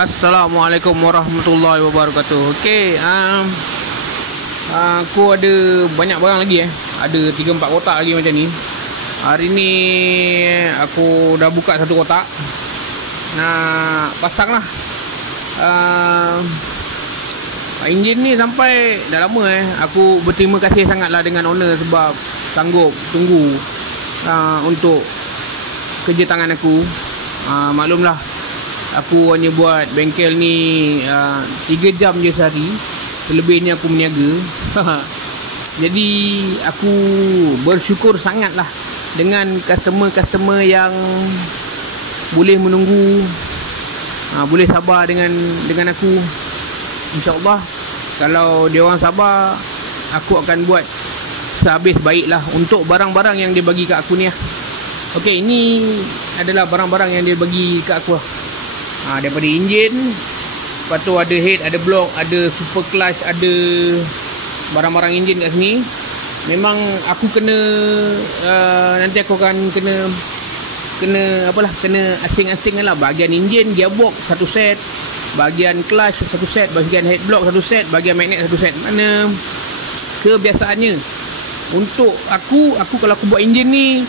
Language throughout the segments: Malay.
Assalamualaikum warahmatullahi wabarakatuh. Okey, aku ada banyak barang lagi Ada 3-4 kotak lagi macam ni. Hari ni aku dah buka satu kotak. Nak pasang lah. Enjin ni sampai dah lama Aku berterima kasih sangatlah dengan owner sebab sanggup tunggu untuk kerja tangan aku. Maklumlah, aku hanya buat bengkel ni 3 jam je sehari. Selebihnya aku meniaga. Jadi aku bersyukur sangatlah dengan customer-customer yang boleh menunggu, boleh sabar dengan aku. InsyaAllah kalau dia orang sabar, aku akan buat sehabis baiklah untuk barang-barang yang dia bagi kat aku ni Okey, ini adalah barang-barang yang dia bagi kat aku daripada enjin. Lepas tu ada head, ada block, ada super clutch, ada barang-barang enjin kat sini. Memang aku kena nanti aku akan kena asing-asing lah. Bahagian enjin, gearbox satu set, bahagian clutch satu set, bahagian head block satu set, bahagian magnet satu set. Mana kebiasaannya untuk aku kalau aku buat enjin ni,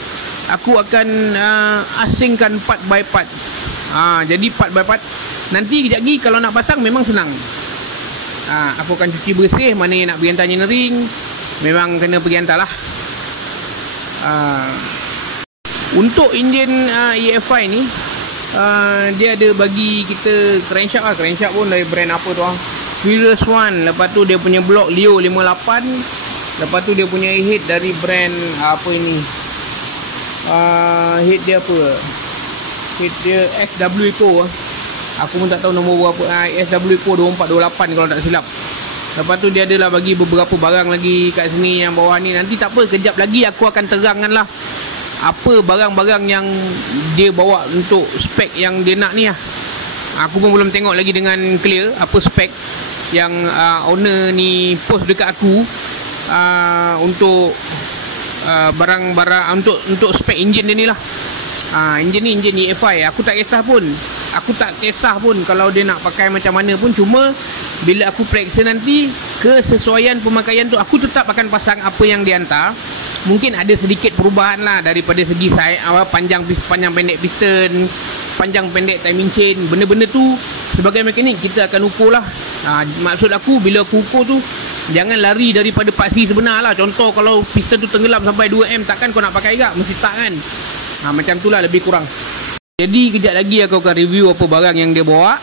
aku akan asingkan part by part. Jadi part by part. Nanti kejap lagi kalau nak pasang memang senang. Aku akan cuci bersih. Mana yang nak pergi hantar engineering, memang kena pergi hantar lah. Untuk enjin EFI ni, dia ada bagi kita crankshaft lah. Crankshaft pun dari brand apa tu Furious One. Lepas tu dia punya block Leo 58. Lepas tu dia punya head dari brand apa ini, head dia apa, head dia SW Eco. Aku pun tak tahu nombor berapa. SW Eco 2428 kalau tak silap. Lepas tu dia adalah bagi beberapa barang lagi kat sini yang bawah ni. Nanti tak apa, kejap lagi aku akan terangkan lah apa barang-barang yang dia bawa untuk spek yang dia nak ni Aku pun belum tengok lagi dengan clear apa spek yang owner ni post dekat aku untuk barang-barang untuk spek enjin dia ni lah. Enjin ni enjin EFI. Aku tak kisah pun kalau dia nak pakai macam mana pun. Cuma bila aku periksa nanti kesesuaian pemakaian tu, aku tetap akan pasang apa yang dia hantar. Mungkin ada sedikit perubahan lah daripada segi panjang pendek piston, panjang pendek timing chain. Benda-benda tu sebagai mekanik kita akan ukur lah. Maksud aku, bila aku ukur tu, jangan lari daripada paksi sebenar lah. Contoh kalau piston tu tenggelam sampai 2M, takkan kau nak pakai tak? Mesti tak kan? Macam tu lah lebih kurang. Jadi kejap lagi aku akan review apa barang yang dia bawa.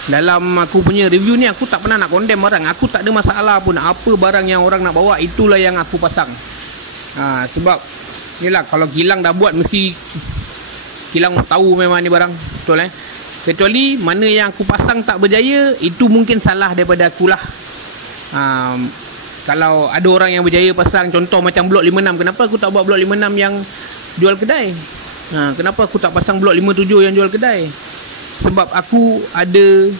Dalam aku punya review ni, aku tak pernah nak condemn barang. Aku tak ada masalah pun. Apa barang yang orang nak bawa, itulah yang aku pasang. Sebab yelah, kalau kilang dah buat, mesti kilang tahu memang ni barang. Betul Kecuali mana yang aku pasang tak berjaya, itu mungkin salah daripada akulah. Kalau ada orang yang berjaya pasang, contoh macam blok 56, kenapa aku tak buat blok 56 yang jual kedai? Kenapa aku tak pasang blok 57 yang jual kedai? Sebab aku ada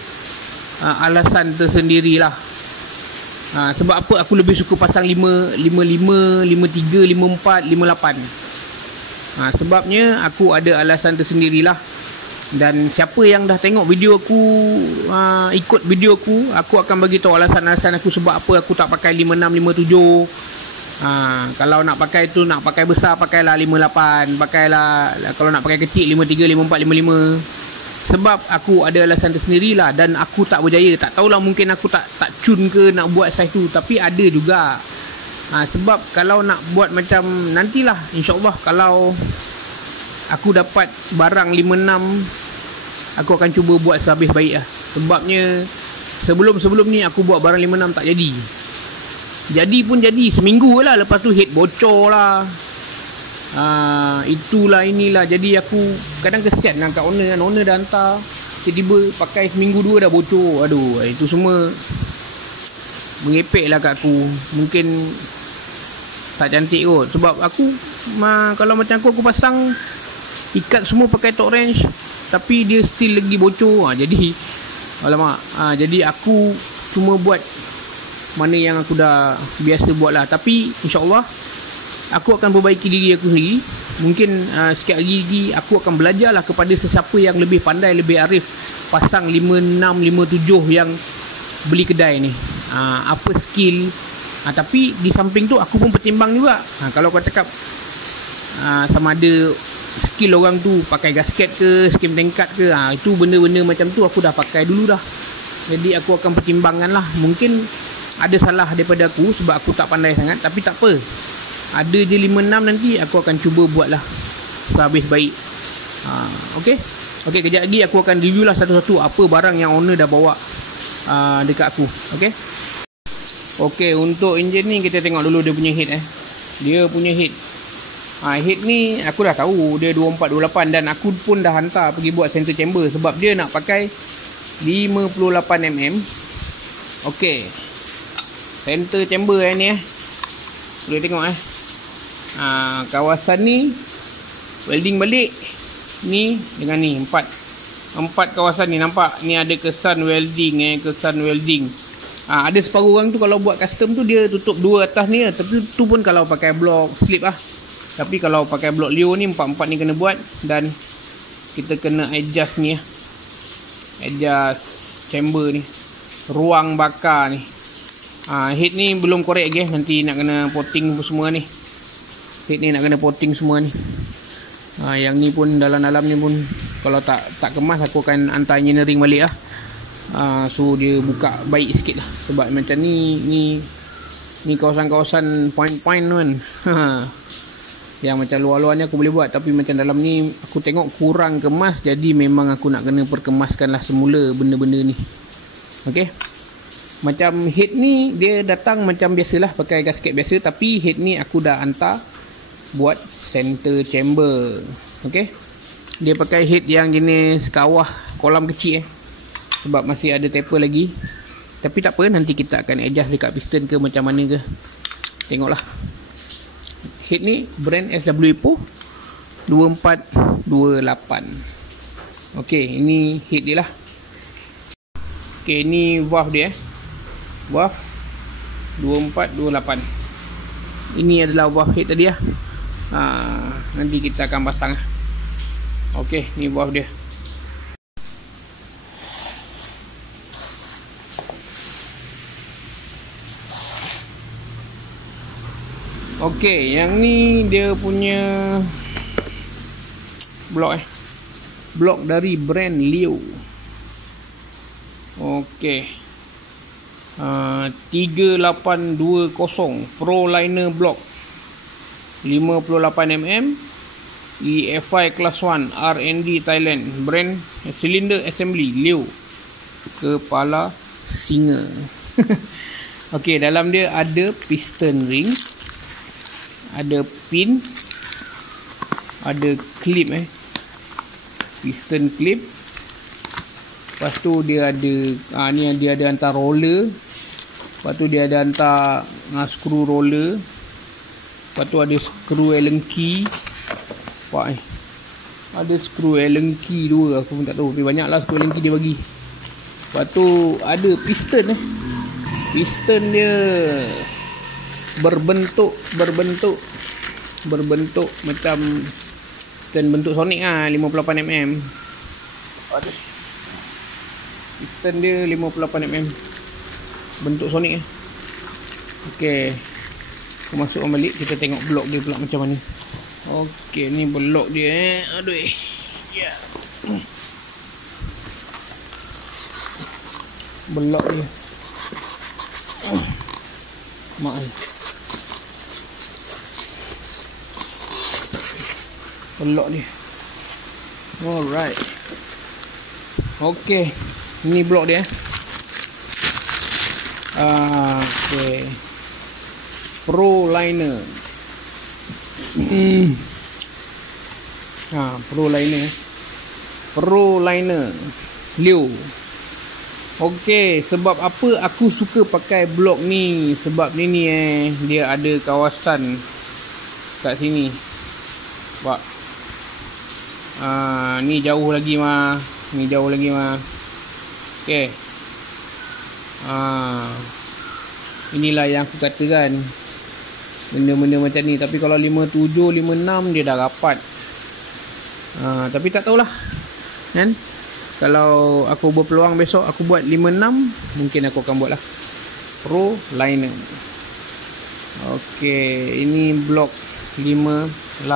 alasan tersendirilah. Sebab apa aku lebih suka pasang 5, 55, 53, 54, 58. Sebabnya aku ada alasan tersendirilah. Dan siapa yang dah tengok video aku, ikut video aku akan bagi tahu alasan-alasan aku sebab apa aku tak pakai 56, 57. Kalau nak pakai tu, nak pakai besar, pakailah 58. Pakailah, kalau nak pakai kecil, 53, 54, 55. Sebab aku ada alasan tersendirilah. Dan aku tak berjaya. Tak tahulah, mungkin aku tak cun ke nak buat saiz tu. Tapi ada juga. Sebab kalau nak buat macam nantilah, InsyaAllah kalau aku dapat barang 56, aku akan cuba buat sehabis baik lah. Sebabnya sebelum ni aku buat barang 56 tak jadi. Jadi pun jadi seminggu lah. Lepas tu head bocor lah. Itulah inilah. Jadi aku kadang kesian lah kat owner kan. Owner dah hantar, tiba-tiba pakai seminggu 2 dah bocor. Aduh, itu semua mengepek lah kat aku. Mungkin tak cantik kot. Sebab aku kalau macam aku pasang ikat semua pakai torque wrench, tapi dia still lagi bocor. Jadi alamak. Jadi aku cuma buat mana yang aku dah biasa buat lah. Tapi insyaAllah aku akan perbaiki diri aku sendiri. Mungkin sikit lagi aku akan belajarlah kepada sesiapa yang lebih pandai, lebih arif pasang 56, 57 yang beli kedai ni. Apa skill. Tapi di samping tu aku pun pertimbang juga. Kalau kau cakap sama ada skill orang tu pakai gasket ke, skim tingkat ke, itu benda-benda macam tu aku dah pakai dulu dah. Jadi aku akan pertimbangkan lah. Mungkin ada salah daripada aku sebab aku tak pandai sangat, tapi tak apa. Ada je 56 nanti aku akan cuba buat lah sehabis baik. Okay, kejap lagi aku akan review lah satu-satu apa barang yang owner dah bawa dekat aku. Okay, untuk enjin ni kita tengok dulu dia punya head. Dia punya head. Head ni aku dah tahu dia 24-28 dan aku pun dah hantar pergi buat center chamber sebab dia nak pakai 58mm. Okay, center chamber ni boleh tengok kawasan ni welding balik ni dengan ni empat kawasan ni, nampak ni ada kesan welding ada separuh orang tu kalau buat custom tu dia tutup dua atas ni, tapi tu pun kalau pakai blok slip tapi kalau pakai blok Leo ni empat ni kena buat dan kita kena adjust ni adjust chamber ni, ruang bakar ni. Head ni belum korek lagi nanti nak kena potting semua ni. Head ni nak kena potting semua ni. Yang ni pun dalam-dalam ni pun kalau tak kemas aku akan hantar engineering balik so dia buka baik sikit lah. Sebab macam ni kawasan-kawasan point-point tu kan. Yang macam luar-luar ni aku boleh buat, tapi macam dalam ni aku tengok kurang kemas, jadi memang aku nak kena perkemaskan lah semula benda-benda ni. Okay, macam head ni dia datang macam biasalah pakai gasket biasa, tapi head ni aku dah hantar buat center chamber. Okay, dia pakai head yang jenis kawah kolam kecil sebab masih ada taper lagi, tapi tak apa, nanti kita akan adjust dekat piston ke macam mana ke, tengoklah. Head ni brand SW Epo 2428. Okay, ini head dia lah. Okay, ni valve dia valve 2428. Ini adalah valve head tadi nanti kita akan pasang. Okay, ni valve dia. Okay, yang ni dia punya blok blok dari brand Leo. Okay, 3820 Pro Liner block 58mm EFI Class 1 R&D Thailand, brand cylinder assembly Leo, kepala singa. Okay, dalam dia ada piston ring, ada pin, ada clip piston clip. Lepas tu dia ada ni yang dia ada hantar roller. Lepas tu dia ada hantar skru roller. Lepas tu ada skru Allen key. Nampak ada skru Allen key dua, aku pun tak tahu, tapi banyak lah skru Allen key dia bagi. Lepas tu ada piston piston dia berbentuk macam piston bentuk Sonic 58mm. Piston dia 58mm bentuk Sonic Okey, aku masukkan balik, kita tengok blok dia pula macam mana. Okey, ni blok dia aduh ya. Blok dia blok ni. Alright. Okey, ini blok dia. Okey. Pro Liner. Pro Liner Leo. Okey, sebab apa aku suka pakai blok ni? Sebab ni dia ada kawasan kat sini. Nampak? Ni jauh lagi mah. Okey. Inilah yang aku katakan, benda-benda macam ni. Tapi kalau 57, 56 dia dah rapat. Tapi tak tahulah kan. Kalau aku berpeluang besok aku buat 56, mungkin aku akan buat lah Pro Liner. Okey, ini blok 58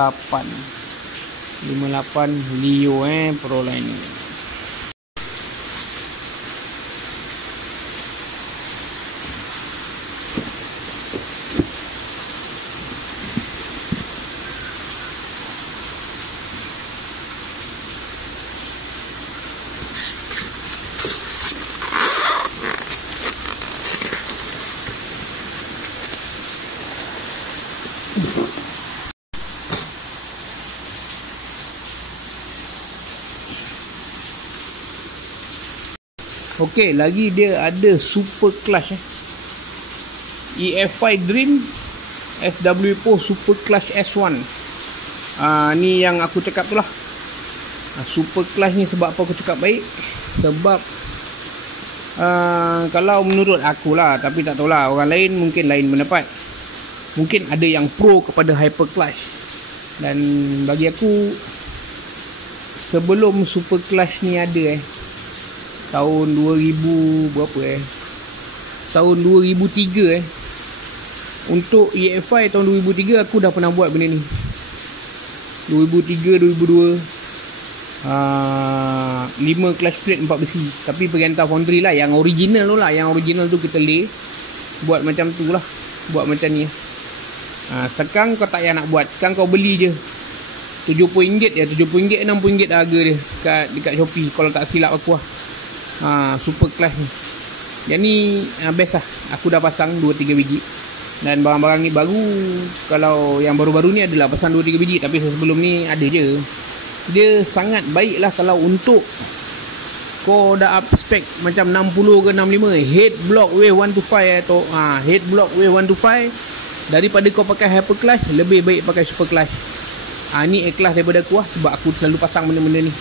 Leo Pro Liner. Okey, lagi dia ada super clutch EFI Dream FW4 super clutch S1. Ni yang aku cakap tu lah. Super clutch ni sebab apa aku cakap baik? Sebab kalau menurut aku lah, tapi tak tahulah orang lain mungkin lain pendapat. Mungkin ada yang pro kepada hyper clutch. Dan bagi aku, sebelum super clutch ni ada tahun 2000 berapa tahun 2003 untuk EFI tahun 2003 aku dah pernah buat benda ni. 2003 2002 5 clutch plate 4 besi, tapi pergi foundry lah, yang original tu lah. Yang original tu kita lay buat macam tu lah, buat macam ni. Sekarang kau tak payah nak buat, sekarang kau beli je RM70 ya, RM70 RM60 harga dia dekat Shopee kalau tak silap aku lah. Super clutch ni. Yang ni best lah. Aku dah pasang 2-3 biji. Dan barang-barang ni baru. Kalau yang baru-baru ni adalah pasang 2-3 biji, tapi sebelum ni ada je. Dia sangat baik lah kalau untuk kau dah up spec macam 60 ke 65 head block wave 125 atau head block wave 125, daripada kau pakai hyper clutch, lebih baik pakai super clutch. Ni ikhlas daripada aku lah, sebab aku selalu pasang benda-benda ni.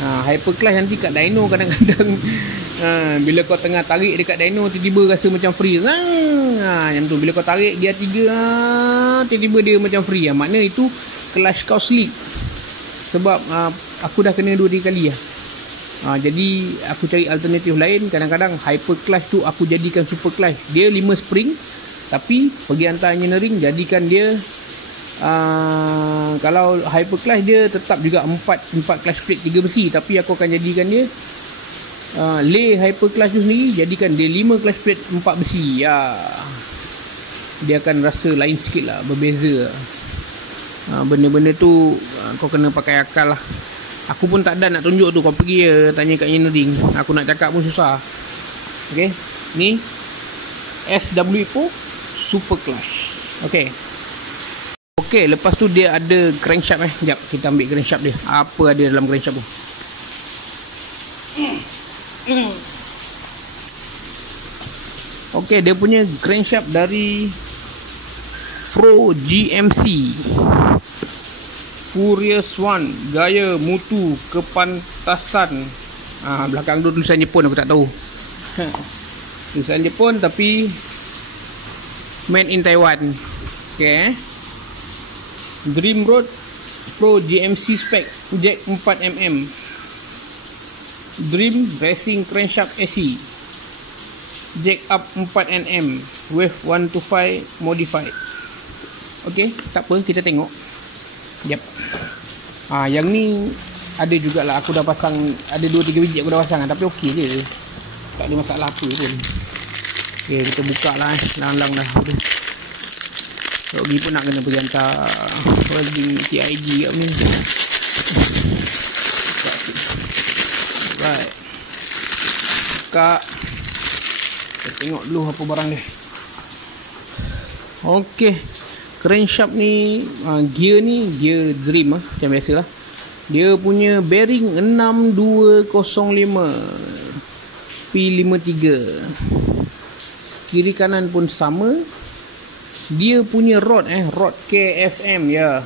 Hyper clutch nanti kat dyno kadang-kadang bila kau tengah tarik dekat dyno, tiba-tiba rasa macam free. Macam tu, bila kau tarik dia 3, tiba-tiba dia macam free. Makna itu clutch kau sleep. Sebab aku dah kena 2-3 kali lah. Jadi aku cari alternatif lain. Kadang-kadang hyper clutch tu aku jadikan super clutch. Dia 5 spring, tapi pergi hantar engineering jadikan dia kalau hyper clutch dia tetap juga 4 clutch plate 3 besi, tapi aku akan jadikan dia lay hyper clutch tu sendiri, jadikan dia 5 clutch plate 4 besi. Dia akan rasa lain sikit lah, berbeza. Benda-benda tu kau kena pakai akal lah. Aku pun tak ada nak tunjuk tu, kau pergi tanya kat engineering. Aku nak cakap pun susah. Okay, ni SW4 super clutch. Okay, lepas tu dia ada crankshaft Sekejap, kita ambil crankshaft dia. Apa ada dalam crankshaft tu? Okay, dia punya crankshaft dari Pro GMC Furious One, gaya mutu kepantasan. Belakang tu tulisan Jepun, aku tak tahu. Tulisan Jepun tapi made in Taiwan. Okay, Dream Road Pro GMC spec jack 4mm, Dream Racing Crankshaft SE, jack up 4mm, wave 125 modified. Okay, tak apa, kita tengok. Yep. Yang ni ada jugalah, aku dah pasang, ada 2-3 biji aku dah pasang, tapi okey je, tak ada masalah apa pun. Okay, kita buka lah lang-lang dah. Rogi pun nak kena pergi hantar welding TIG kat ni. Alright, buka, kita tengok dulu apa barang dia. Okay, crankshaft ni, gear ni gear Dream macam biasa lah. Dia punya bearing 6205 P53, kiri kanan pun sama. Dia punya rod KFM ya.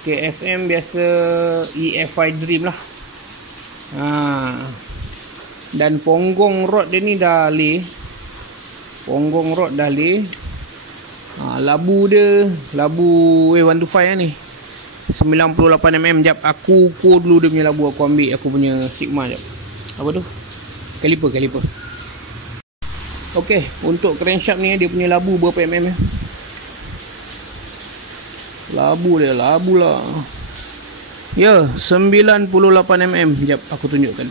KFM biasa, EFI Dream lah. Dan ponggong rod dia ni dah lay. Ponggong rod dah lay. Labu dia, labu W125 ni. 98mm. Jap, aku ukur dulu dia punya labu. Aku ambil aku punya Sigma jap. Apa tu? Kaliper. Okey, untuk crankshaft ni dia punya labu berapa mm? Labu lah. Ya, 98mm. Jap, aku tunjukkan.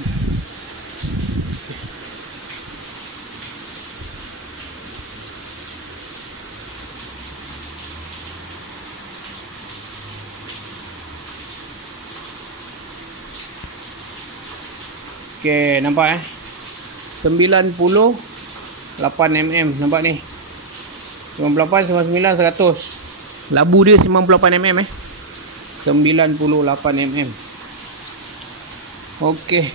Okey, nampak 98mm. Nampak ni? 98, 99, 100. Labu dia 98mm 98mm. Okey.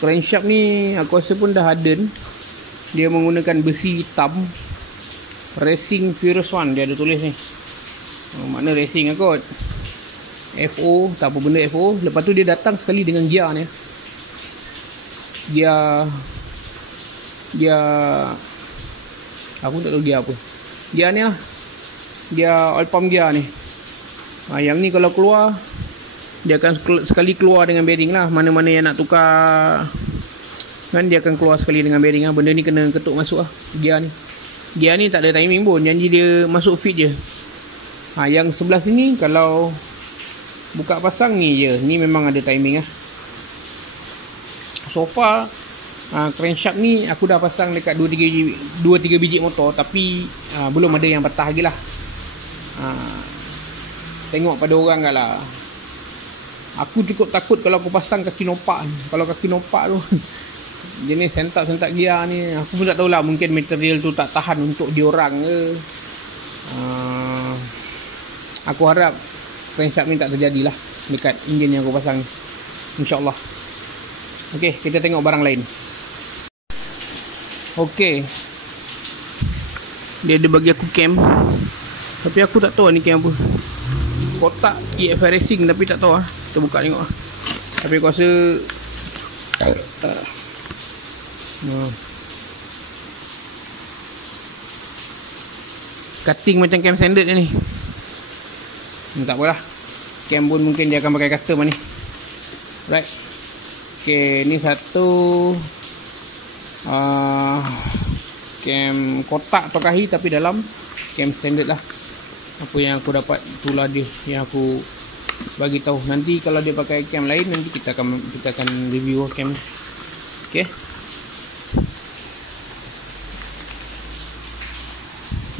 Crankshaft ni aku rasa pun dah harden. Dia menggunakan besi hitam Racing Furious One. Dia ada tulis ni. Makna racing lah kot. FO, tak apa benda FO. Lepas tu dia datang sekali dengan gear ni. Gear aku tak tahu gear apa. Gear ni lah. Gear oil pump gear ni. Yang ni kalau keluar, dia akan sekali keluar dengan bearing lah. Mana-mana yang nak tukar kan, dia akan keluar sekali dengan bearing lah. Benda ni kena ketuk masuk lah. Gear ni tak ada timing pun. Janji dia masuk fit je. Yang sebelah sini kalau buka pasang ni je. Ni memang ada timing lah. So far crankshaft ni aku dah pasang dekat 2-3 biji motor. Tapi belum ada yang patah lagi lah. Tengok pada orang kan lah. Aku cukup takut kalau aku pasang kaki nopak ni. Kalau kaki nopak tu jenis sentak gear ni, aku pun tak tahulah. Mungkin material tu tak tahan untuk diorang ke. Aku harap crankshaft ni tak terjadilah dekat enjin yang aku pasang, InsyaAllah. Okey, kita tengok barang lain. Okey, dia ada bagi aku cam, tapi aku tak tahu ni cam apa. Kotak EFI Racing tapi tak tahu lah. Kita buka tengok lah. Tapi aku rasa cutting macam cam standard je ni. Tak apalah. Cam pun mungkin dia akan pakai custom ni. Right. Okay, ni satu cam kotak tokahi tapi dalam cam standard lah. Apa yang aku dapat itulah dia yang aku bagi tahu. Nanti kalau dia pakai cam lain, nanti kita akan review cam. Okay.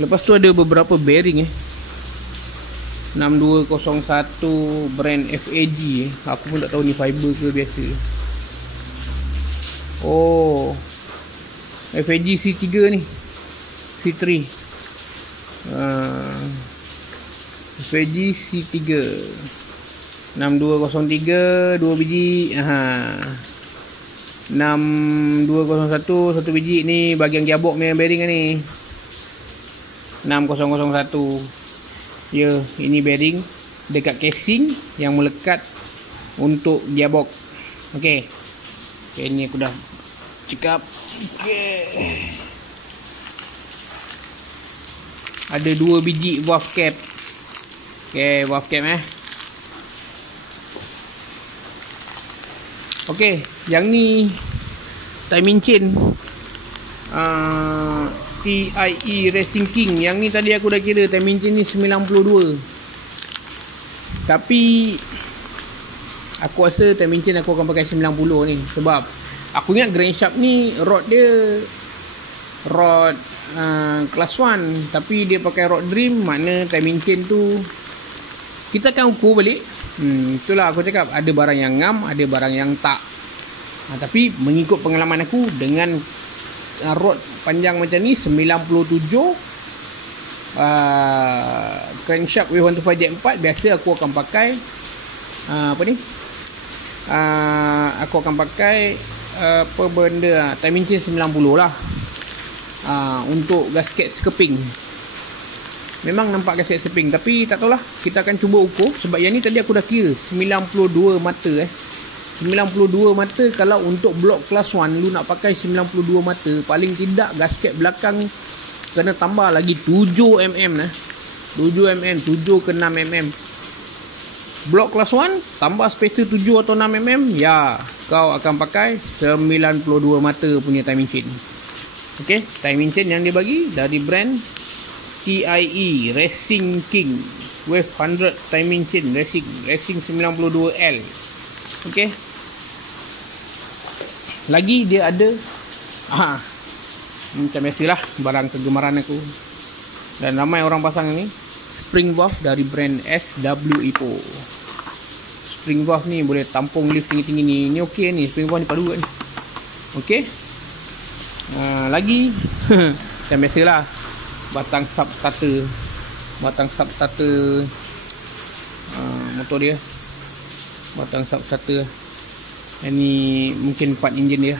Lepas tu ada beberapa bearing 6201 brand FAG Aku pun tak tahu ni fiber ke biasa. Oh, FAG C3 ni, C3 FAG C3 6203 2 biji. 6201 1 biji. Ni bahagian gearbox ni bearing ni. 6001. Ya, ini bearing dekat casing yang melekat untuk gearbox. Okey. Okey, ni aku dah cekap. Okey. Ada 2 biji valve cap. Okey, valve cap Okey, yang ni timing chain TIE Racing King. Yang ni tadi aku dah kira timing chain ni 92. Tapi aku rasa timing chain aku akan pakai 90 ni. Sebab aku ingat crankshaft ni rod dia rod class 1, tapi dia pakai rod dream. Makna timing chain tu kita akan ukur balik. Itulah aku cakap, ada barang yang ngam, ada barang yang tak. Tapi mengikut pengalaman aku dengan rod panjang macam ni 97 crankshaft W125 J4, biasa aku akan pakai aku akan pakai apa benda timing chain 90 lah. Untuk gasket skeping memang nampak gasket skeping, tapi tak tahulah, kita akan cuba ukur. Sebab yang ni tadi aku dah kira 92 mata 92 mata. Kalau untuk blok kelas 1 lu nak pakai 92 mata, paling tidak gasket belakang kena tambah lagi 7 mm 7mm, 7 ke 6mm. Blok kelas 1 tambah spacer 7 atau 6mm, ya, kau akan pakai 92 mata punya timing chain. Okey, timing chain yang dia bagi dari brand TIE Racing King Wave 100 timing chain Racing 92L. Okey. Lagi dia ada macam biasalah barang kegemaran aku dan ramai orang pasang ni, spring valve dari brand SW Epo. Spring valve ni boleh tampung lift tinggi-tinggi ni. Ni okey ni, spring valve ni padu ni. Okey. Lagi macam biasalah batang sub starter. Motor dia. Batang sub starter. Yang ni mungkin part enjin dia.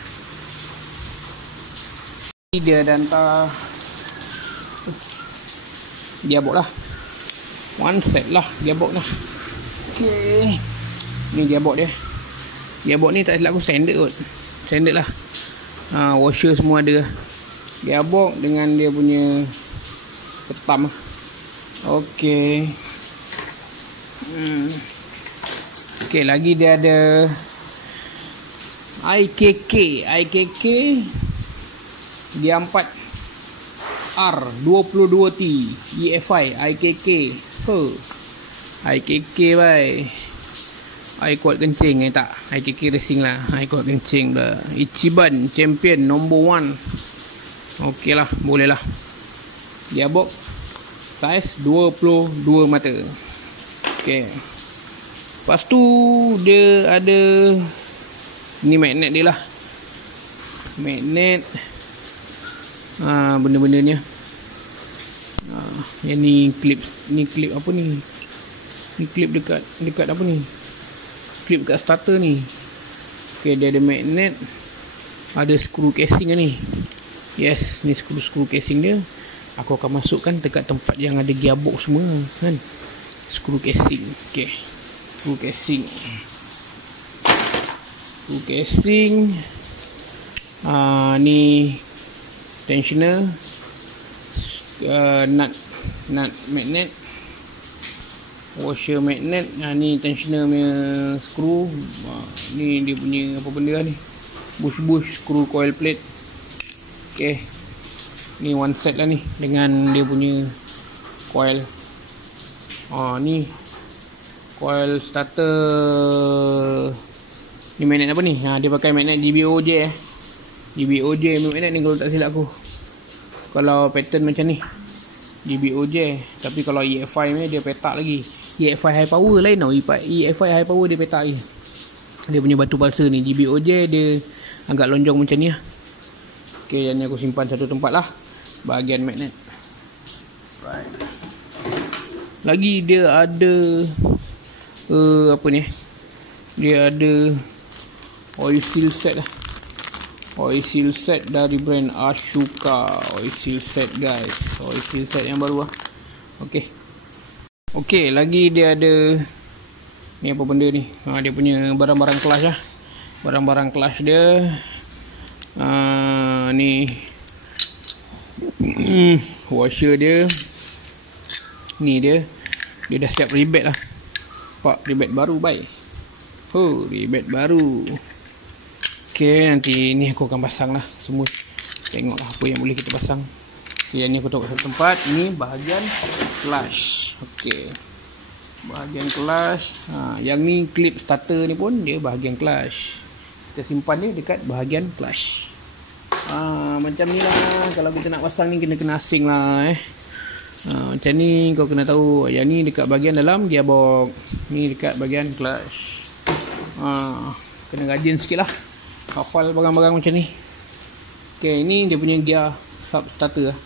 Dia dah hantar gearbox lah. One set lah gearbox lah. Okay, ni gearbox dia. Gearbox ni tak silap aku standard kot. Standard lah. Washer semua ada. Gearbox dengan dia punya petam. Okay. Okay, lagi dia ada IKK dia 4R22T EFI IKK. IKK bye. I kuat kencing tak? IKK Racing lah. I kuat kencing dah. Ichiban champion number 1. Okey lah, boleh lah. Gearbox size 22 mata. Okey. Lepas tu dia ada ni magnet dia lah. Magnet benda-benda ni. Yang ni clip apa ni? Ni clip dekat apa ni? Clip dekat starter ni. Okey, dia ada magnet. Ada screw casing ni. Yes, ni screw casing dia. Aku akan masukkan dekat tempat yang ada gearbox semua kan. Screw casing. Okey. Screw casing. Ni tensioner, nut magnet, washer magnet. Ni tensioner punya screw. Ni dia punya apa benda ni, bush screw coil plate. Okay, ni one set lah ni dengan dia punya coil. Ni coil starter. Ni magnet apa ni? Dia pakai magnet GBOJ GBOJ magnet ni kalau tak silap aku. Kalau pattern macam ni GBOJ, tapi kalau EFI ni dia petak lagi. EFI high power lain tau. EFI high power dia petak lagi. Dia punya batu balsa ni. GBOJ dia agak lonjong macam ni lah. Okay, yang ni aku simpan satu tempat lah, bahagian magnet. Right. Lagi dia ada apa ni? Dia ada oil seal set lah. Oil seal set dari brand Ashoka. Oil seal set guys. Oil seal set yang baru lah. Okay. Okay, lagi dia ada ni apa benda ni? Dia punya barang-barang kelas lah. Barang-barang kelas dia. Ni washer dia. Ni dia dah siap rebate lah. Pak, rebate baru baik. Rebate baru. Okay, nanti ni aku akan pasang lah semua. Tengoklah apa yang boleh kita pasang. Okay, yang ni aku taruh satu tempat. Ini bahagian clutch. Okay, bahagian clutch. Yang ni clip starter ni pun dia bahagian clutch. Kita simpan dia dekat bahagian clutch. Macam ni lah. Kalau kita nak pasang ni kena asing lah macam ni kau kena tahu. Yang ni dekat bahagian dalam gearbox, ni dekat bahagian clutch. Kena rajin sikit lah hafal barang-barang macam ni. Okay, ini dia punya gear sub starter lah,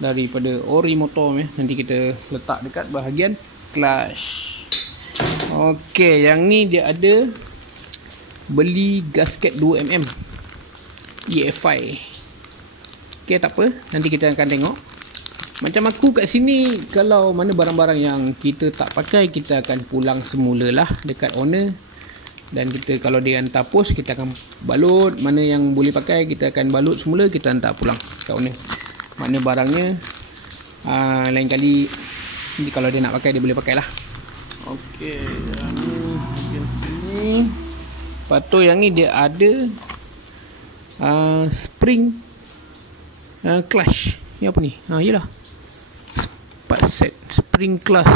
daripada ori motor ni. Nanti kita letak dekat bahagian clutch. Okay, yang ni dia ada beli gasket 2mm EFI. Okay, tak apa, nanti kita akan tengok. Macam aku kat sini, kalau mana barang-barang yang kita tak pakai, kita akan pulang semula lah dekat owner. Dan kita, kalau dia hantar post, kita akan balut. Mana yang boleh pakai, kita akan balut semula, kita hantar pulang kat owner. Mana barangnya lain kali Jadi kalau dia nak pakai, dia boleh pakai lah. Okey, yang ni. Lepas tu yang ni dia ada spring clutch. Ni apa ni? Yelah, part set spring clutch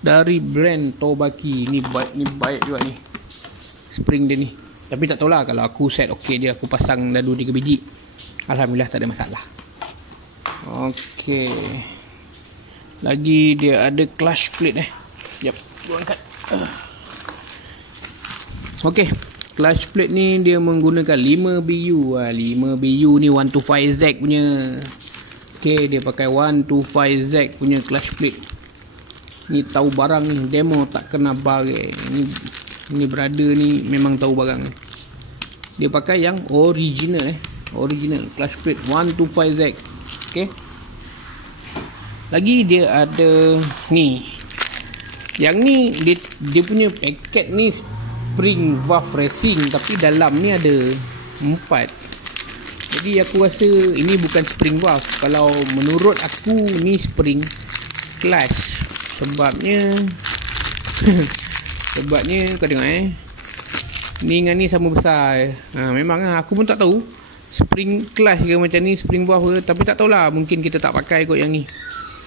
dari brand Tobaki. Ni baik juga ni spring dia ni. Tapi tak tahulah, kalau aku set okey dia, aku pasang dah 2-3 biji, alhamdulillah tak ada masalah. Okey, lagi dia ada clutch plate Jap, gua angkat. Okey, clutch plate ni dia menggunakan 5 BU. 5 BU ni 125Z punya. Okey, dia pakai 125Z punya clutch plate. Ni tahu barang ni, demo tak kena bagai. Ni brother ni memang tahu barang ni. Dia pakai yang original original clutch plate 125Z. Okey. Lagi dia ada ni. Yang ni dia punya paket ni spring valve racing, tapi dalam ni ada 4. Jadi aku rasa ini bukan spring valve. Kalau menurut aku ni spring clutch. Sebabnya kau tengok ni dengan ni sama besar. Memang aku pun tak tahu spring clutch ke macam ni, spring valve ke, tapi tak tahulah, mungkin kita tak pakai kot yang ni.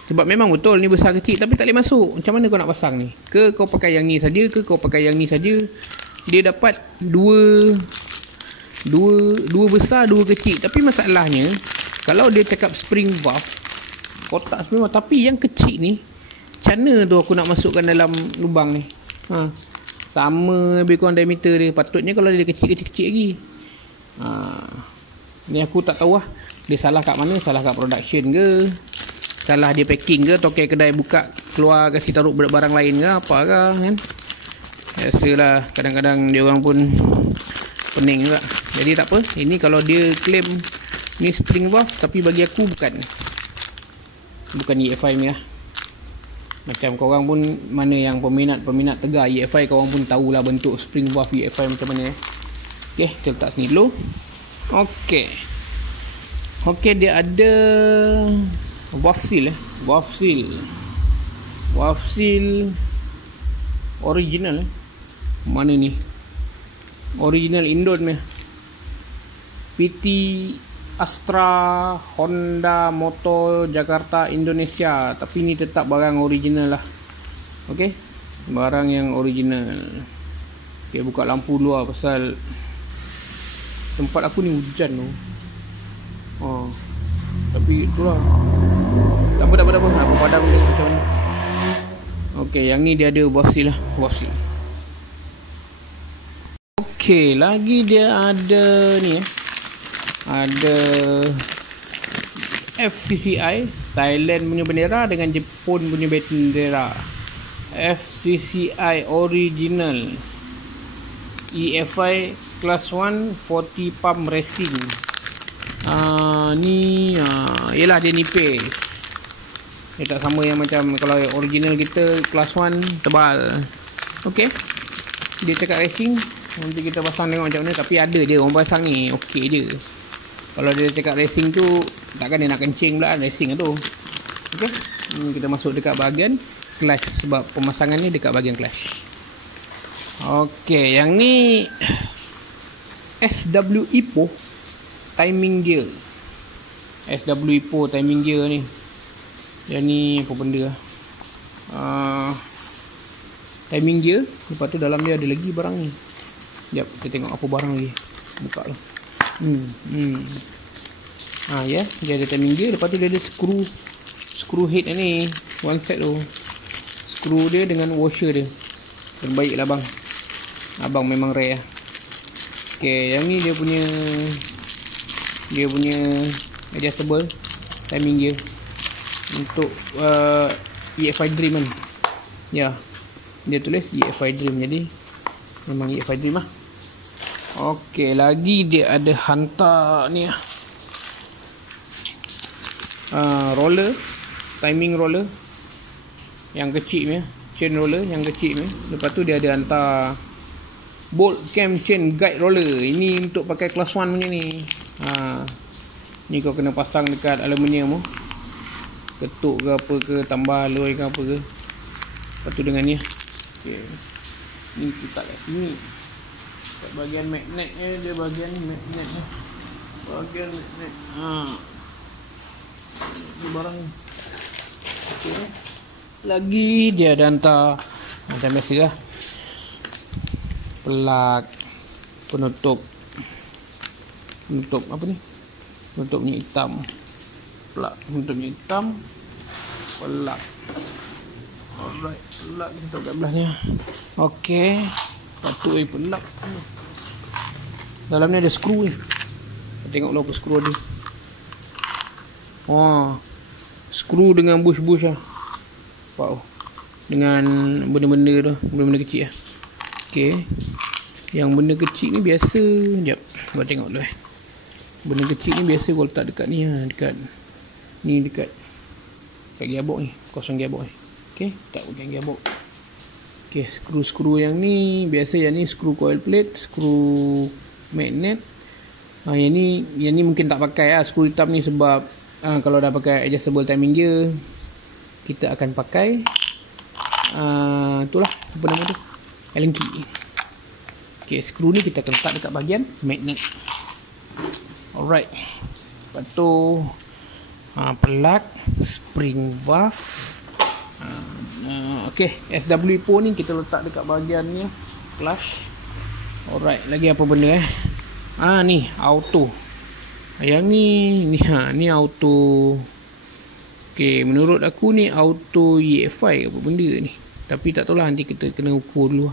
Sebab memang betul ni besar kecil tapi tak boleh masuk. Macam mana kau nak pasang ni? Ke kau pakai yang ni saja, ke kau pakai yang ni saja. Dia dapat dua besar, 2 kecil. Tapi masalahnya kalau dia cakap spring valve kotak spring valve, tapi yang kecil ni macam mana tu aku nak masukkan dalam lubang ni? Sama lebih kurang diameter dia. Patutnya kalau dia kecil-kecil lagi. Ni aku tak tahu lah, dia salah kat mana. Salah kat production ke, salah dia packing ke, tokai kedai buka keluar kasi taruh barang lain ke, apa ke kan. Biasalah, kadang-kadang dia orang pun pening juga. Jadi tak apa, ini kalau dia claim ni spring valve, tapi bagi aku bukan EFI ni lah. Macam korang pun, mana yang peminat tegar EFI, korang pun tahulah bentuk spring valve EFI macam mana. Okey, kita letak sini dulu. Okey, dia ada valve seal valve seal original mana ni, original Indon PT Astra Honda Motor Jakarta Indonesia. Tapi ni tetap barang original lah. Okey, barang yang original. Okay, buka lampu luar pasal tempat aku ni hujan tu. Tapi itulah, tak apa, aku padam dia macam mana. Okey, yang ni dia ada valve seal lah, valve seal. Okey, lagi dia ada ni ada FCCI Thailand punya bendera dengan Jepun punya bendera. FCCI original EFI Class 1 40 pump racing. Ni yelah, dia nipis. Dia tak sama yang macam kalau original kita Class 1 tebal. Okey, dia cakap racing, nanti kita pasang tengok macam mana. Tapi ada dia orang pasang ni, okey je. Kalau dia cakap racing tu, takkan dia nak kencing pula racing tu. Okey, ni kita masuk dekat bahagian clutch, sebab pemasangan ni dekat bahagian clutch. Okey, yang ni SW Ipoh timing gear. SW Ipoh timing gear ni. Yang ni apa benda timing gear. Lepas tu dalam dia ada lagi barang ni. Sekejap, kita tengok apa barang lagi. Buka lah. Ya, dia ada timing gear. Lepas tu dia ada screw head ni, one set tu. Screw dia dengan washer dia. Terbaik lah bang. Abang memang rare lah. Okay, yang ni dia punya adjustable timing gear untuk EFI Dream kan. Ya, dia tulis EFI Dream, jadi memang EFI Dream lah. Okey, lagi dia ada hantar ni roller, timing roller yang kecil ni, chain roller yang kecil ni. Lepas tu dia ada hantar bolt cam chain guide roller. Ini untuk pakai kelas 1 punya ni. Ni kau kena pasang dekat aluminium tu. ketuk ke apa ke, tambah alloy ke apa ke. Lepas tu dengan ni. Okay. Ni kita kat sini. Kat bahagian magnetnya, dia bahagian magnet ni. Bahagian magnet. Ni barang ni. Okay. Lagi dia ada hantar macam biasa lah. Plug, penutup apa ni? Penutupnya hitam. Plug penutupnya hitam. Plug. Alright, plug kita tahu kat belahnya. Okey. Patut plug. Dalam ni ada skru ni. Tengok lah apa skru dia. Skru dengan bush-bush lah. Wow. Dengan benda-benda tu, benda-benda kecil lah. Okey. Yang benda kecil ni biasa. Sekejap, buat tengok dulu Benda kecil ni biasa kau letak dekat ni lah. Dekat ni, dekat gearbox ni. Kosong gearbox ni. Okey, tak bagian gearbox. Okey, skru-skru yang ni biasa, yang ni skru coil plate, skru magnet. Yang ni mungkin tak pakai lah skru hitam ni, sebab kalau dah pakai adjustable timing gear, kita akan pakai itulah apa nama tu, Allen key. Okey, skru ni kita akan letak dekat bahagian magnet. Alright. Lepas tu plug, spring valve. Okey, SW pun ni kita letak dekat bahagian ni, clutch. Alright, lagi apa benda ni auto. Yang ni auto. Okey, menurut aku ni auto EFI apa benda ni. Tapi tak tahulah, nanti kita kena ukur dulu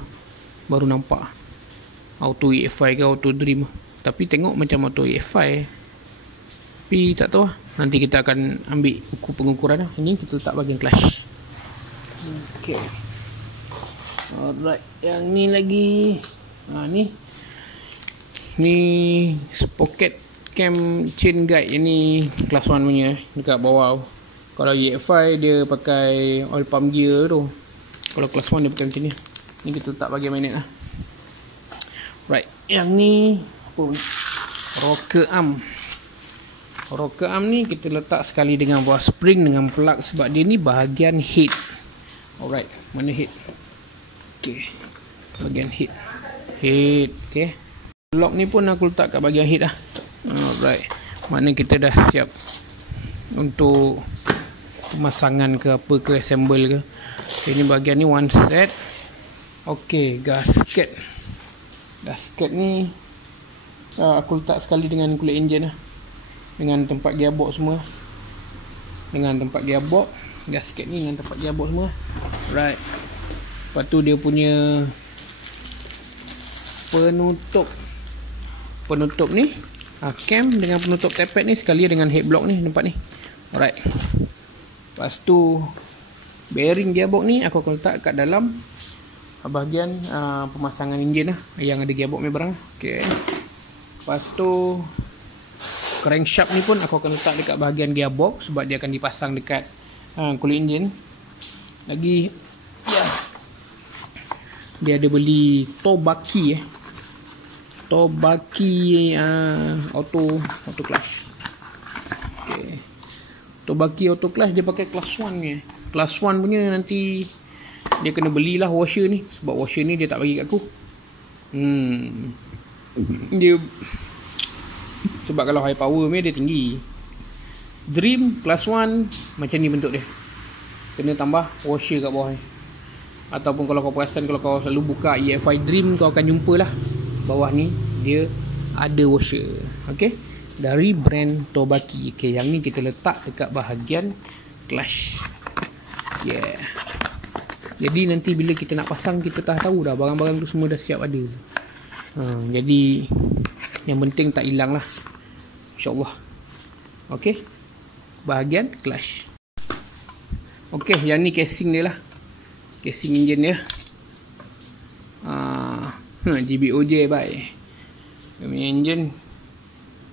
baru nampak. Auto EFI ke auto dream. Tapi tengok macam auto EFI. Tapi tak tahu lah. Nanti kita akan ambil ukur pengukuran lah. Ini kita letak bahagian clutch. Okay. Alright. Yang ni lagi. Ni sprocket cam chain guide. Yang ni class 1 punya. Dekat bawah. Kalau EFI dia pakai oil pump gear tu. Kalau class 1 dia pakai macam ni. Ni kita letak bahagian magnet lah. Right. Yang ni apa ni? Rocker arm. Rocker arm ni kita letak sekali dengan buah spring dengan plug, sebab dia ni bahagian head. Alright, mana head? Okay, bahagian head. Head, okay. Lock ni pun aku letak kat bahagian head lah. Alright, mana kita dah siap untuk pemasangan ke apa ke, assemble ke. Ini bahagian ni one set. Okay, gasket. Gasket ni aku letak sekali dengan kulit engine lah. Dengan tempat gearbox semua. Dengan tempat gearbox. Gasket ni dengan tempat gearbox semua. Right. Lepas tu dia punya penutup. Penutup ni cam dengan penutup tappet ni sekali dengan head block ni, tempat ni. Alright. Lepas tu bearing gearbox ni aku akan letak kat dalam bahagian pemasangan enjin lah, yang ada gearbox ni barang. Okay. Lepas tu crankshaft ni pun aku akan letak dekat bahagian gearbox, sebab dia akan dipasang dekat kulit enjin. Lagi dia ada beli Tobaki Tobaki auto clutch. Okay. Tobaki auto clutch dia pakai class 1 ni. Class 1 punya nanti dia kena belilah washer ni, sebab washer ni dia tak bagi kat aku. Dia sebab kalau high power ni dia tinggi. Dream class 1 macam ni bentuk dia. Kena tambah washer kat bawah ni. Ataupun kalau kau perasan, kalau kau selalu buka EFI Dream, kau akan jumpa lah bawah ni dia ada washer. Okay, dari brand Tobaki. Okay, yang ni kita letak dekat bahagian clutch. Yeah. Jadi nanti bila kita nak pasang, kita dah tahu dah barang-barang tu semua dah siap ada. Jadi yang penting tak hilang lah, InsyaAllah. Okay, bahagian clutch. Okay, yang ni casing dia lah. Casing engine dia. GBOJ bye. Engine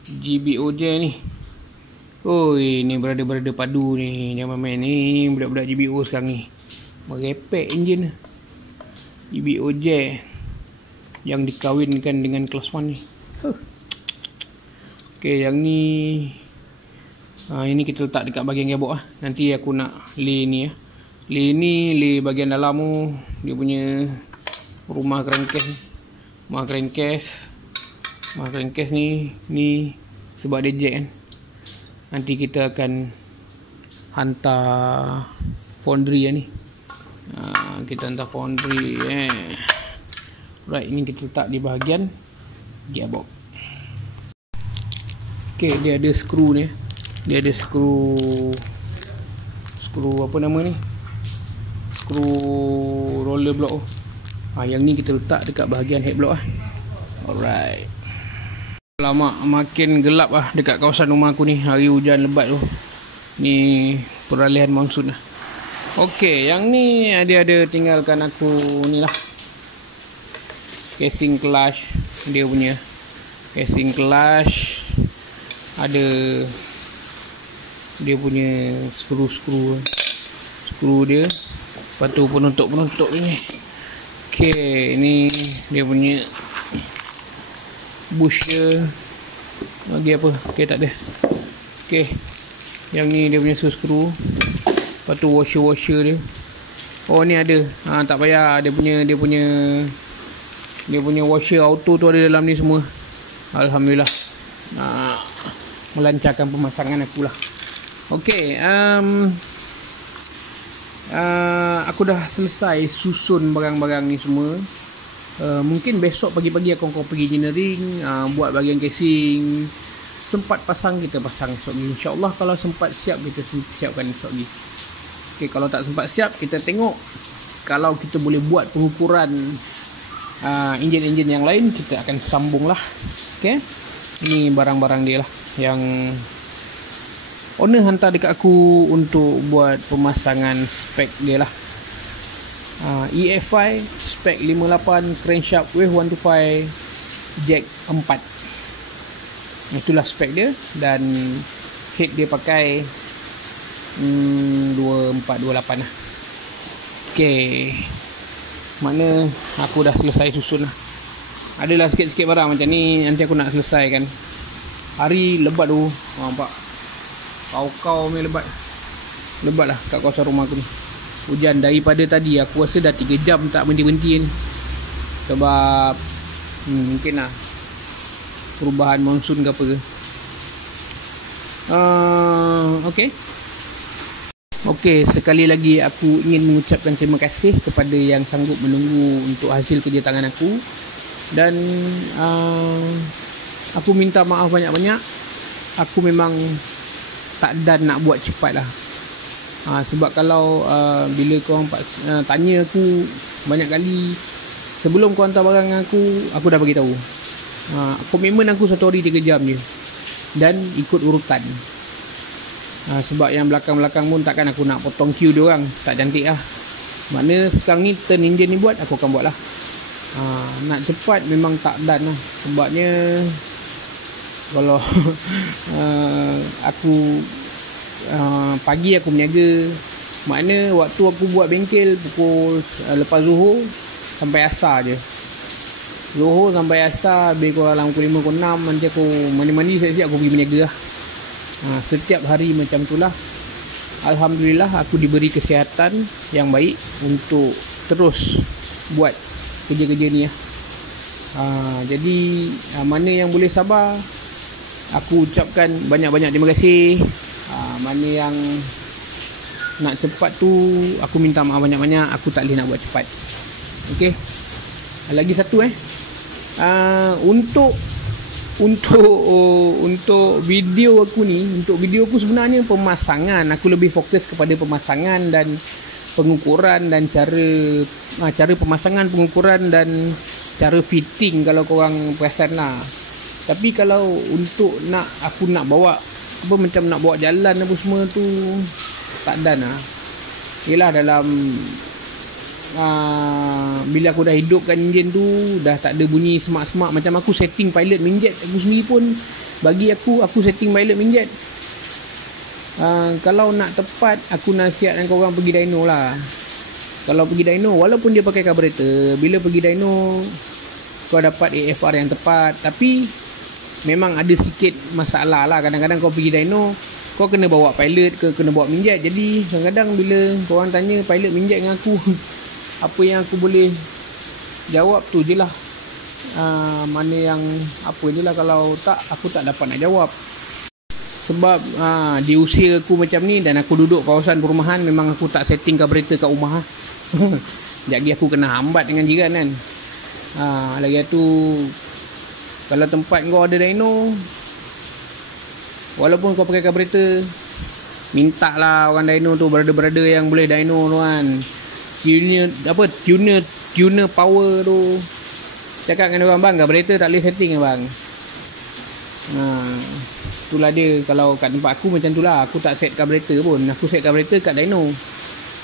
GBOJ ni. Oi, ni berada-berada padu ni. Jangan main ni budak-budak GBO sekarang ni. Merepek engine GBOJ yang dikawinkan dengan class 1 ni. Okay, yang ni Ini kita letak dekat bahagian gearbox lah. Nanti aku nak lay ni ya. Lay ni, lay bahagian dalam tu, dia punya rumah crankcase. Rumah crankcase ni sebab dia jack kan. Nanti kita akan hantar foundry ni. Kita hantar foundry Right, ini kita letak di bahagian gearbox. Okay, dia ada skru ni. Dia ada skru apa nama ni? Skru roller block. Yang ni kita letak dekat bahagian head block . Alright. Lama makin gelap dekat kawasan rumah aku ni. Hari hujan lebat tu. Ni peralihan monsun lah. Okey, yang ni dia ada tinggalkan aku ni lah. Casing clutch dia punya. Casing clutch ada dia punya skru dia. Lepas tu penutup ni. Okey, ni dia punya bush dia. Lagi apa? Okey, tak ada. Okey. Yang ni dia punya skru. Lepas tu washer dia. Oh, ni ada. Tak payah, dia punya washer auto tu ada dalam ni semua. Alhamdulillah. Melancarkan pemasangan aku lah. Okey, aku dah selesai susun barang-barang ni semua. Mungkin besok pagi-pagi aku pergi engineering, buat bahagian casing. Sempat pasang, kita pasang esok ni. InsyaAllah kalau sempat siap, kita siapkan esok ni. Okay, kalau tak sempat siap, kita tengok. Kalau kita boleh buat pengukuran enjin-enjin yang lain, kita akan sambung lah. Okay, ini barang-barang dia lah yang owner hantar dekat aku untuk buat pemasangan spek dia lah. EFI spek 58, crankshaft wave 125, jack 4. Itulah spek dia. Dan head dia pakai 2428 lah. Okay, makna aku dah selesai susun lah. Adalah sikit-sikit barang macam ni, nanti aku nak selesaikan. Hari lebat tu, nampak kau ni lebat lah kat kawasan rumah aku ni. Hujan daripada tadi, aku rasa dah 3 jam tak berhenti-berhenti ni. Sebab mungkin lah perubahan monsun ke apa ke. Okey, sekali lagi aku ingin mengucapkan terima kasih kepada yang sanggup menunggu untuk hasil kerja tangan aku. Dan aku minta maaf banyak-banyak. Aku memang tak dan nak buat cepat lah. Sebab kalau bila korang tanya aku banyak kali, sebelum kau hantar barang dengan aku dah bagi tahu. Komitmen aku 1 hari 3 jam je. Dan ikut urutan. Sebab yang belakang-belakang pun takkan aku nak potong queue dia orang. Tak cantik lah. Makna sekarang ni turn engine ni buat, aku akan buat lah. Nak cepat memang tak dan lah. Sebabnya kalau aku pagi aku berniaga, makna waktu aku buat bengkel pukul lepas Zuhur sampai asar je. Zuhur sampai asar, lebih kurang dalam pukul 5 ke 6, nanti aku mandi-mandi siap-siap aku pergi berniaga lah. Setiap hari macam itulah. Alhamdulillah aku diberi kesihatan yang baik untuk terus buat kerja-kerja ni lah. Jadi mana yang boleh sabar, aku ucapkan banyak-banyak terima kasih. Mana yang nak cepat tu, aku minta maaf banyak-banyak. Aku tak boleh nak buat cepat. Okey. Lagi satu untuk video aku ni, untuk video aku sebenarnya pemasangan. Aku lebih fokus kepada pemasangan dan pengukuran dan cara pemasangan, pengukuran dan cara fitting kalau korang perasan lah. Tapi kalau untuk aku nak bawa apa, macam nak bawa jalan apa semua tu, tak dan lah. Yelah dalam bila aku dah hidupkan enjin tu, dah tak ada bunyi semak-semak. Macam aku setting pilot minjet, aku sendiri pun bagi aku setting pilot minjet. Kalau nak tepat, aku nasihatkan korang pergi dyno lah. Kalau pergi dyno, walaupun dia pakai carburetor, bila pergi dyno kau dapat AFR yang tepat. Tapi memang ada sikit masalah lah. Kadang-kadang kau pergi dyno, kau kena bawa pilot ke, kena bawa minjet. Jadi kadang-kadang bila korang tanya pilot minjet dengan aku, apa yang aku boleh jawab tu je lah. Mana yang apa je lah. Kalau tak, aku tak dapat nak jawab. Sebab di usia aku macam ni dan aku duduk kawasan perumahan, memang aku tak setting carburetor kat rumah. Sekejap lagi aku kena hambat dengan jiran kan. Lagi tu, kalau tempat kau ada dyno, walaupun kau pakai carburetor, minta lah orang dyno tu, brother-brother yang boleh dyno tu kan, tuner power tu, cakap dengan orang, bang carburetor tak boleh setting bang. Itulah dia. Kalau kat tempat aku macam tu lah, aku tak set carburetor pun, aku set carburetor kat dyno.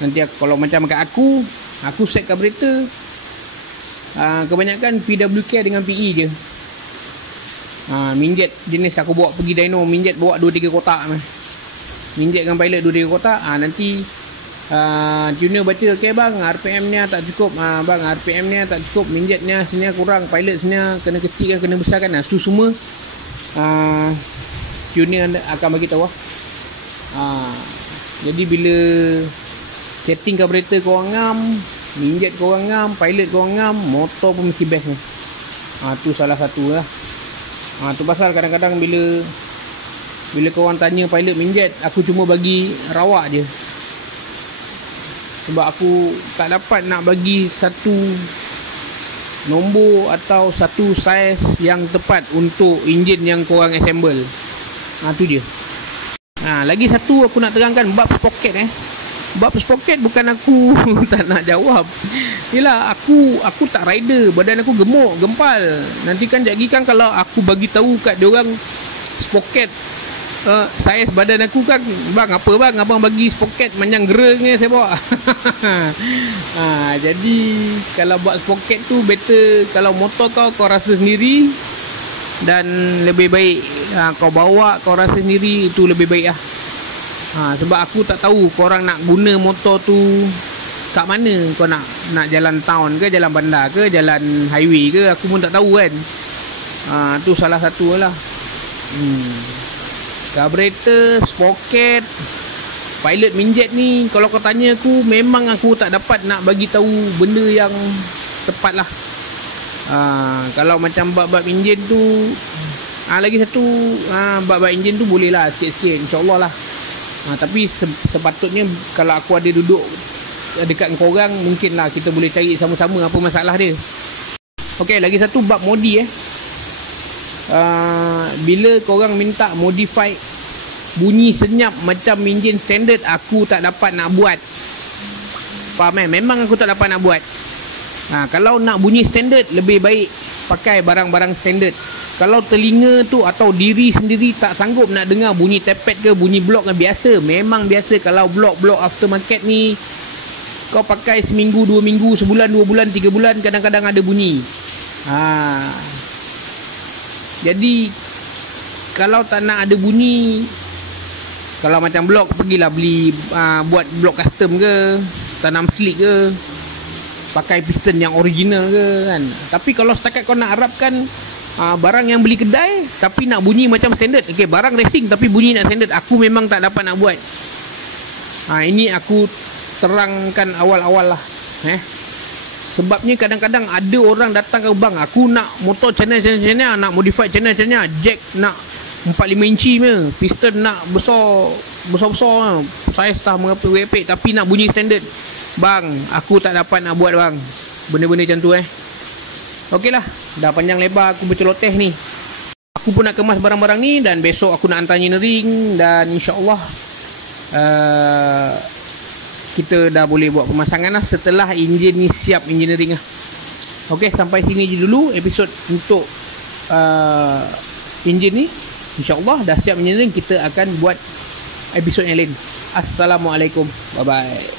Nanti kalau macam kat aku set carburetor, kebanyakan PWK dengan PE je. Minjet jenis aku bawa pergi dyno, minjet bawa 2-3 kotak. Minjet dengan pilot 2-3 kotak. Nanti tuner baca, okay bang, RPM ni tak cukup, bang RPM ni tak cukup, minjet ni sini kurang, pilot sini kena kecilkan, kena besarkan. Itu semua tuner akan bagi tahu. Jadi bila setting carburetor korang ngam, minjet korang ngam, pilot korang ngam, motor pun mesti best ni. Tu salah satu lah. Tu pasal kadang-kadang bila korang tanya pilot minjet, aku cuma bagi rawak je. Sebab aku tak dapat nak bagi satu nombor atau satu saiz yang tepat untuk enjin yang korang assemble. Tu je. Lagi satu aku nak terangkan bab sprocket. Bab sprocket bukan aku tak nak jawab. Yelah, aku tak rider, badan aku gemuk, gempal. Nanti kan jadi kan kalau aku bagi tahu kat diorang sprocket saiz badan aku kan, bang apa bang abang bagi sprocket manjang gereng ni saya bawa. Jadi kalau buat sprocket tu better kalau motor kau rasa sendiri, dan lebih baik kau bawa, kau rasa sendiri, itu lebih baik lah. Sebab aku tak tahu korang nak guna motor tu kat mana. Kau nak jalan town ke, jalan bandar ke, jalan highway ke, aku pun tak tahu kan. Tu salah satu lah. Carburetor, sprocket, pilot minjet ni, kalau kau tanya aku, memang aku tak dapat nak bagi tahu benda yang tepat lah. Kalau macam bab-bab enjin tu, lagi satu bab-bab enjin tu boleh lah sikit-sikit, insyaAllah lah. Tapi sepatutnya kalau aku ada duduk dekat korang, mungkin lah kita boleh cari sama-sama apa masalah dia. Okay, lagi satu bab modi. Bila korang minta modify bunyi senyap macam enjin standard, aku tak dapat nak buat. Faham memang aku tak dapat nak buat. Kalau nak bunyi standard, lebih baik pakai barang-barang standard. Kalau telinga tu atau diri sendiri tak sanggup nak dengar bunyi tepet ke, bunyi blok ke, biasa, memang biasa. Kalau blok-blok aftermarket ni, kau pakai seminggu, 2 minggu, sebulan, 2 bulan, 3 bulan, kadang-kadang ada bunyi. Jadi kalau tak nak ada bunyi, kalau macam blok, pergilah beli buat blok custom ke, tanam slick ke, pakai piston yang original ke kan. Tapi kalau setakat kau nak harapkan barang yang beli kedai tapi nak bunyi macam standard, okay, barang racing tapi bunyi nak standard, aku memang tak dapat nak buat. Ini aku terangkan awal-awal lah. Sebabnya kadang-kadang ada orang datang ke, bang aku nak motor channel, nak modify channel, jack nak 45 inci me, piston nak besar-besar, saiz tak mengepek-epek, tapi nak bunyi standard. Bang, aku tak dapat nak buat bang benda-benda macam tu. Okey lah, dah panjang lebar aku berceloteh ni. Aku pun nak kemas barang-barang ni, dan besok aku nak hantar engineering, dan insyaAllah kita dah boleh buat pemasangan lah setelah enjin ni siap engineering lah. Okey, sampai sini je dulu episod untuk enjin ni. InsyaAllah dah siap engineering, kita akan buat episod yang lain. Assalamualaikum, bye bye.